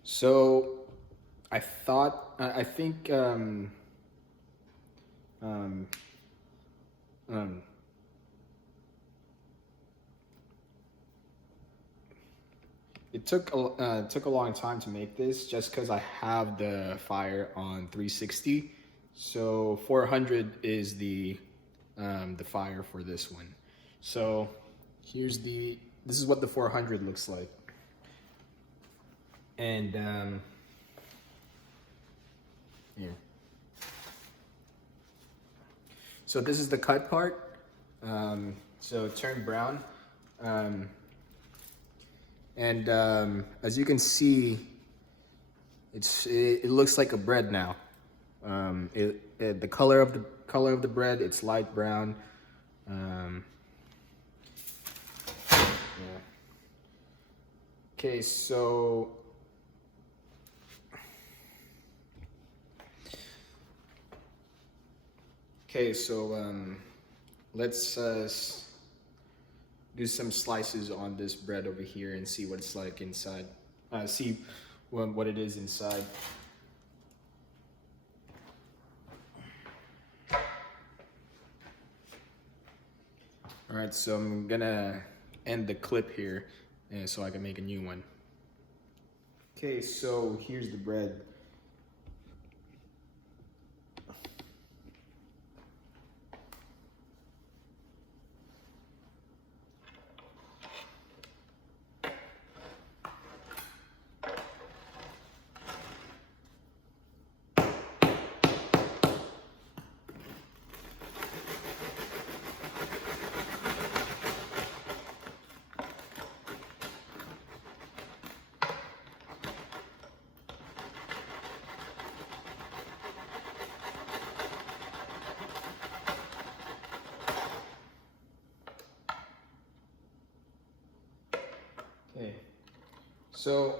So I think um, um, it took a long time to make this just because I have the fire on 360. So 400 is the fire for this one. So this is what the 400 looks like. And yeah. So this is the cut part. So it turned brown. And as you can see, it looks like a bread now. The color of the bread, it's light brown. Yeah. Okay, so let's do some slices on this bread over here and see what it's like inside. See what it is inside. All right, so I'm gonna end the clip here so I can make a new one. Okay, so here's the bread. Okay, so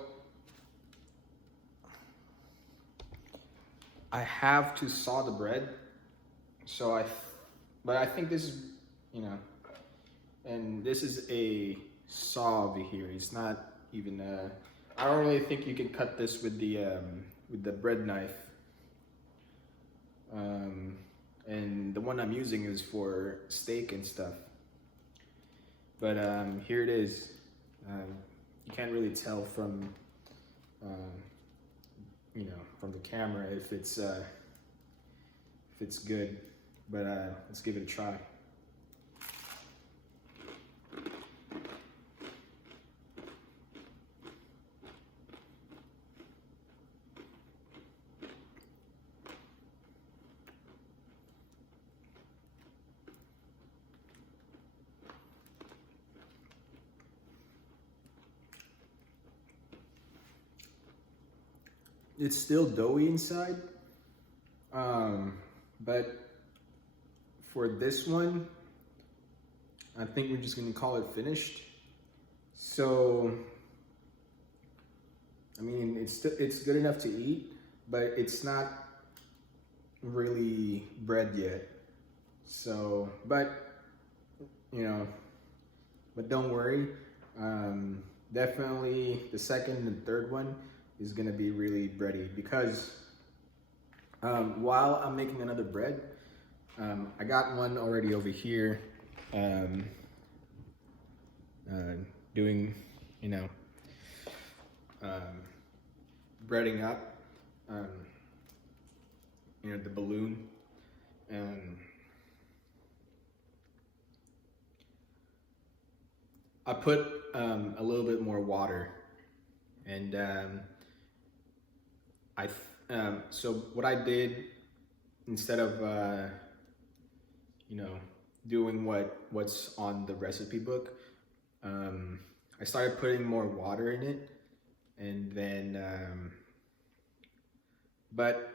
I have to saw the bread. But I think this is, and this is a saw over here. It's not even I don't really think you can cut this with the bread knife. And the one I'm using is for steak and stuff. But here it is. You can't really tell from from the camera if it's good, but let's give it a try. It's still doughy inside, but for this one, I think we're just gonna call it finished. So, I mean, it's good enough to eat, but it's not really bread yet. So, but don't worry. Definitely the second and third one is gonna be really bready because while I'm making another bread, I got one already over here doing, breading up, the balloon. I put a little bit more water, and so what I did instead of doing what's on the recipe book, I started putting more water in it, And then, but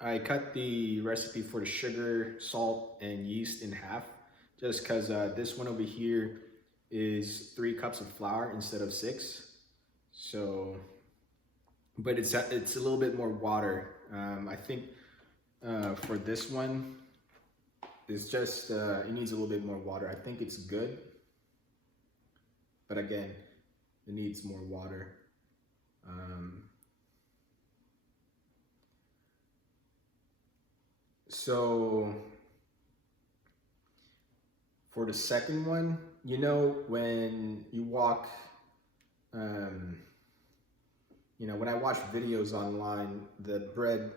I cut the recipe for the sugar, salt, and yeast in half, just because this one over here is 3 cups of flour instead of 6. So, but it's a little bit more water. I think for this one, it's just it needs a little bit more water. I think it's good, but again, it needs more water. So for the second one, you know, when you walk, you know, when I watch videos online, the bread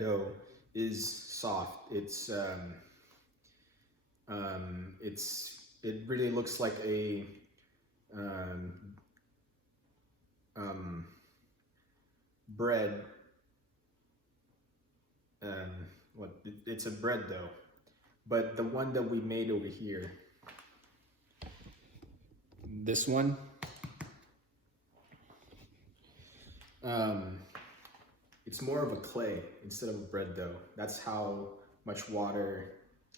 dough is soft. It really looks like a bread. It's a bread dough, but the one that we made over here, this one, it's more of a clay instead of a bread dough. That's how much water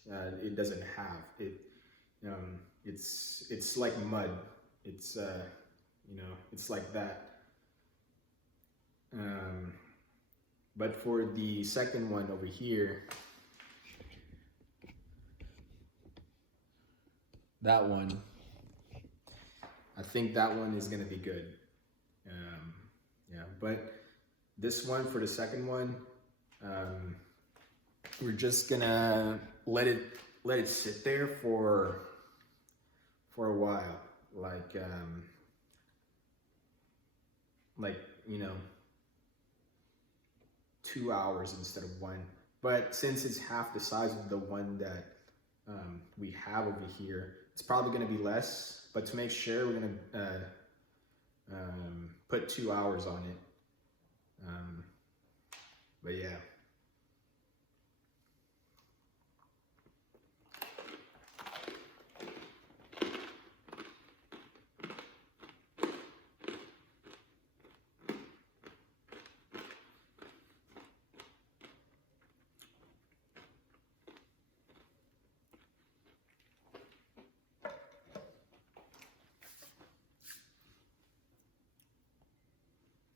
it doesn't have. It's like mud. It's you know, it's like that. But for the second one over here, that one, I think that one is gonna be good. Yeah, but this one, for the second one, we're just gonna let it sit there for a while, like you know, 2 hours instead of 1. But since it's half the size of the one that we have over here, it's probably going to be less. But to make sure, we're going to put 2 hours on it. But yeah.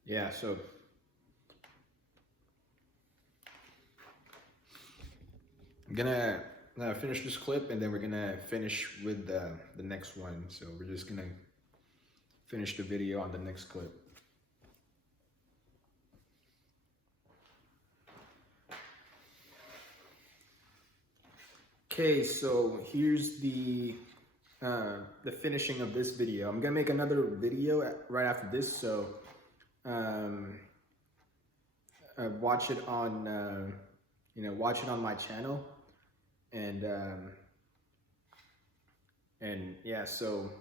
Yeah, so I'm gonna finish this clip, and then we're gonna finish with the next one. So we're just gonna finish the video on the next clip. Okay, so here's the finishing of this video. I'm gonna make another video right after this, so watch it on watch it on my channel, and yeah. So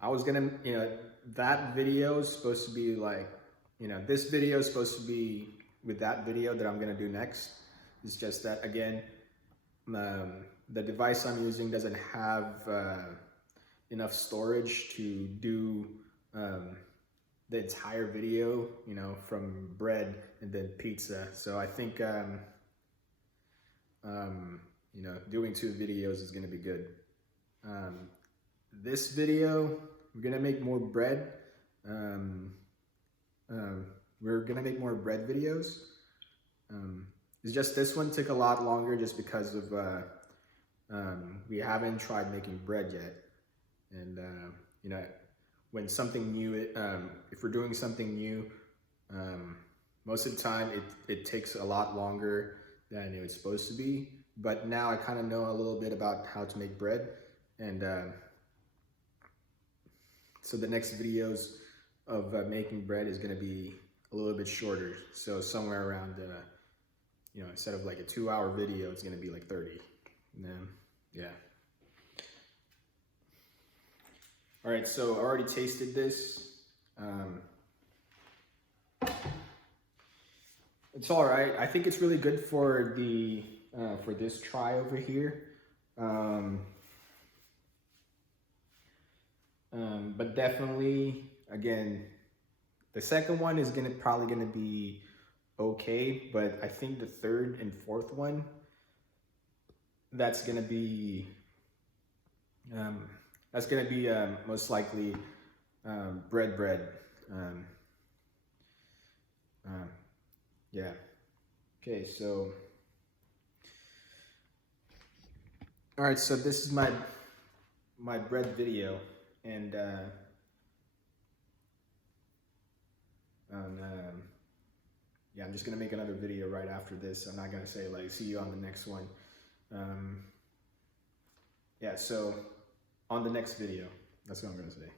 I was gonna, that video is supposed to be like, this video is supposed to be with that video that I'm gonna do next. It's just that, again, the device I'm using doesn't have enough storage to do the entire video, from bread and then pizza. So I think, doing 2 videos is gonna be good. This video, we're gonna make more bread. We're gonna make more bread videos. It's just this one took a lot longer just because of we haven't tried making bread yet, and when something new, if we're doing something new, most of the time it takes a lot longer than it's supposed to be. But now I kind of know a little bit about how to make bread, and so the next videos of making bread is going to be a little bit shorter. So somewhere around, instead of like a 2-hour video, it's going to be like 30. And then, yeah. All right, so I already tasted this. It's all right. I think it's really good for the for this try over here. But definitely, again, The second one is probably gonna be okay, but I think the third and fourth one, that's gonna be most likely bread. Um, yeah. Okay, so all right, so this is my bread video, and yeah, I'm just gonna make another video right after this. I'm not gonna say like see you on the next one. Yeah, so on the next video, that's what I'm gonna say.